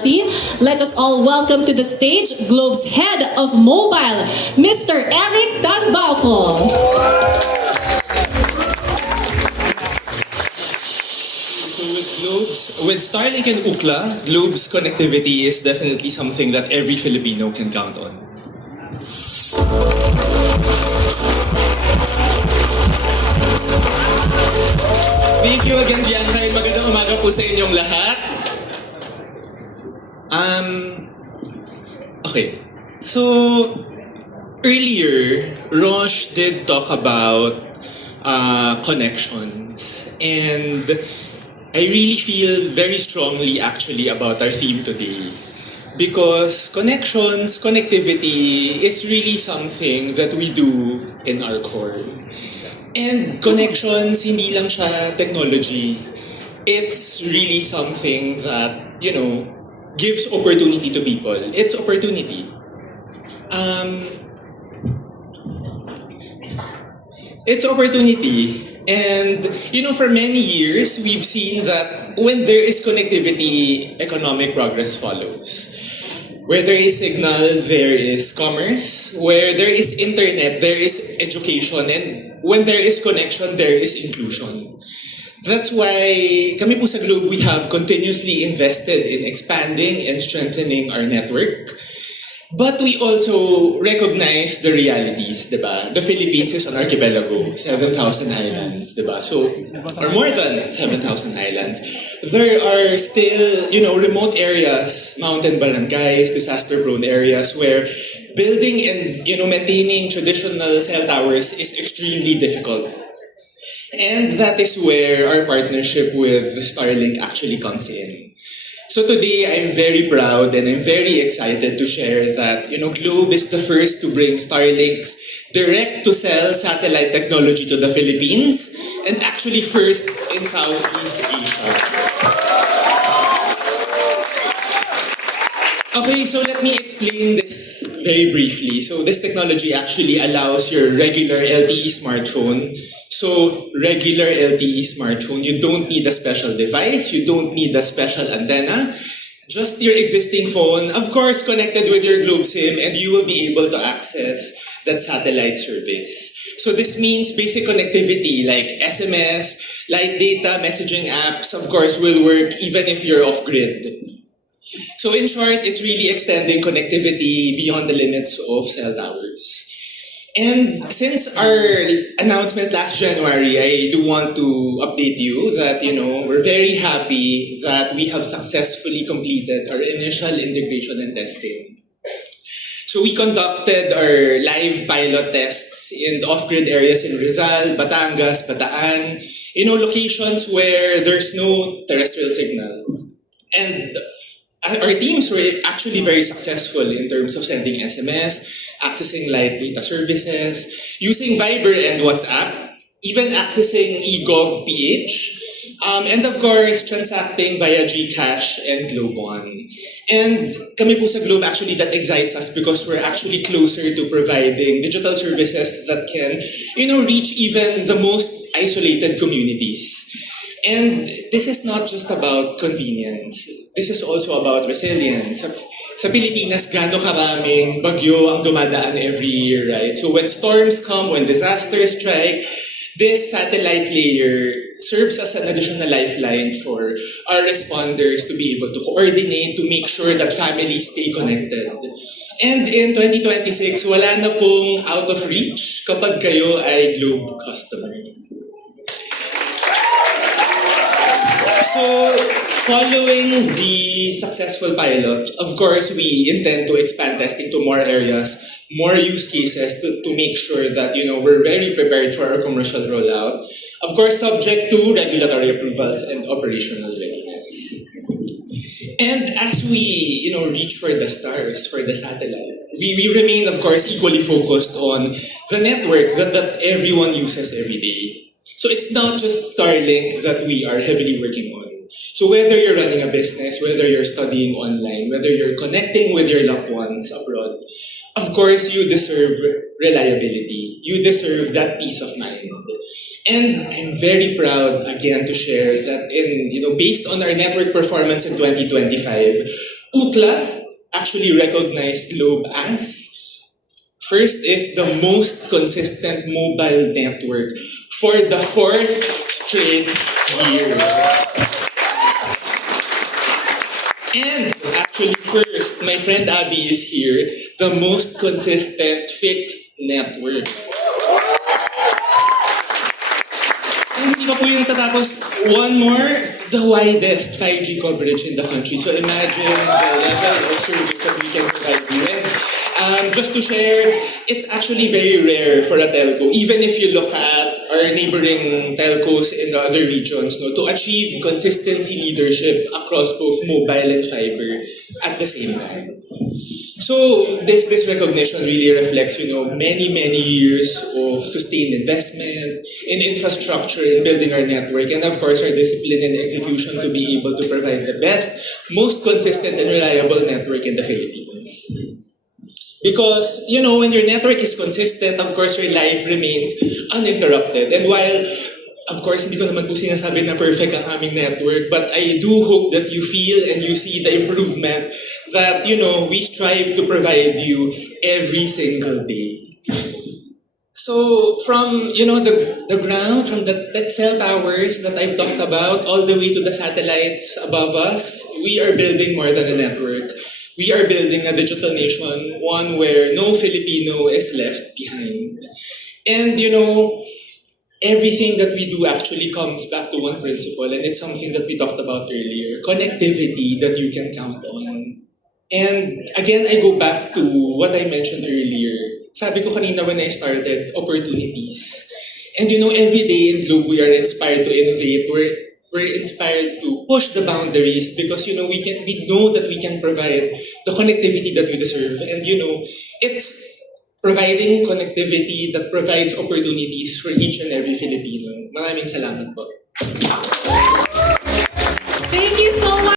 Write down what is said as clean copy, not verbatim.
Let us all welcome to the stage Globe's head of mobile, Mr. Eric Tanbauco. So with Starlink and Ookla, Globe's connectivity is definitely something that every Filipino can count on. Thank you again, Bianca. Magandang umaga po sa inyong lahat. Okay. So, earlier, Rosh did talk about connections. And I really feel very strongly actually about our theme today. Because connections, connectivity is really something that we do in our core. And connections, hindi lang siya technology. It's really something that, gives opportunity to people. It's opportunity. It's opportunity. And, for many years, we've seen that when there is connectivity, economic progress follows. Where there is signal, there is commerce. Where there is internet, there is education. And when there is connection, there is inclusion. That's why kami po sa Globe, we have continuously invested in expanding and strengthening our network. But we also recognize the realities, diba? The Philippines is an archipelago, 7,000 islands, diba? So, or more than 7,000 islands. There are still, remote areas, mountain barangays, disaster-prone areas where building and, maintaining traditional cell towers is extremely difficult. And that is where our partnership with Starlink actually comes in. So today, I'm very proud and I'm very excited to share that, Globe is the first to bring Starlink's direct-to-cell satellite technology to the Philippines and actually first in Southeast Asia. Okay, so let me explain this very briefly. So this technology actually allows your regular LTE smartphone. So regular LTE smartphone, you don't need a special device, you don't need a special antenna. Just your existing phone, of course connected with your Globe SIM, and you will be able to access that satellite service. So this means basic connectivity like SMS, light data, messaging apps, of course will work even if you're off-grid. So in short, it's really extending connectivity beyond the limits of cell towers. And since our announcement last January, I do want to update you that, we're very happy that we have successfully completed our initial integration and testing. So we conducted our live pilot tests in off-grid areas in Rizal, Batangas, Bataan, locations where there's no terrestrial signal. And our teams were actually very successful in terms of sending SMS, accessing light data services, using Viber and WhatsApp, even accessing eGov PH, and of course, transacting via GCash and Globe One. And kami po sa Globe, actually that excites us because we're actually closer to providing digital services that can, reach even the most isolated communities. And this is not just about convenience. This is also about resilience. Sa Pilipinas, gaano karaming bagyo ang dumadaan every year, right? So when storms come, when disasters strike, this satellite layer serves as an additional lifeline for our responders to be able to coordinate, to make sure that families stay connected. And in 2026, wala na pong out of reach kapag kayo ay Globe customer. So, following the successful pilot, of course, we intend to expand testing to more areas, more use cases to make sure that, we're very prepared for our commercial rollout. Of course, subject to regulatory approvals and operational readiness. And as we, reach for the stars, for the satellite, we remain, of course, equally focused on the network that everyone uses every day. So it's not just Starlink that we are heavily working on. So whether you're running a business, whether you're studying online, whether you're connecting with your loved ones abroad, of course you deserve reliability. You deserve that peace of mind. And I'm very proud again to share that based on our network performance in 2025, Ookla actually recognized Globe as first is the most consistent mobile network for the fourth straight year. And actually first, my friend Abby is here, the most consistent fixed network. And hindi pa po yung tatapos, one more, the widest 5G coverage in the country. So imagine the level of service that we can provide you. And just to share, it's actually very rare for a telco, even if you look at our neighboring telcos in the other regions, to achieve consistency leadership across both mobile and fiber at the same time. So this recognition really reflects, many years of sustained investment in infrastructure and building our network, and of course our discipline and execution to be able to provide the best, most consistent and reliable network in the Philippines. Because, when your network is consistent, of course, your life remains uninterrupted. And while, of course, hindi ko naman po sinasabi na perfect ang aming network, but I do hope that you feel and you see the improvement that, we strive to provide you every single day. So, from, the ground, from the cell towers that I've talked about, all the way to the satellites above us, we are building more than a network. We are building a digital nation, one where no Filipino is left behind. And, everything that we do actually comes back to one principle, and it's something that we talked about earlier, connectivity that you can count on. And again, I go back to what I mentioned earlier. Sabi ko kanina when I started, opportunities. And every day in Globe, we are inspired to innovate. We're inspired to push the boundaries because we know that we can provide the connectivity that we deserve, and it's providing connectivity that provides opportunities for each and every Filipino. Maraming salamat po.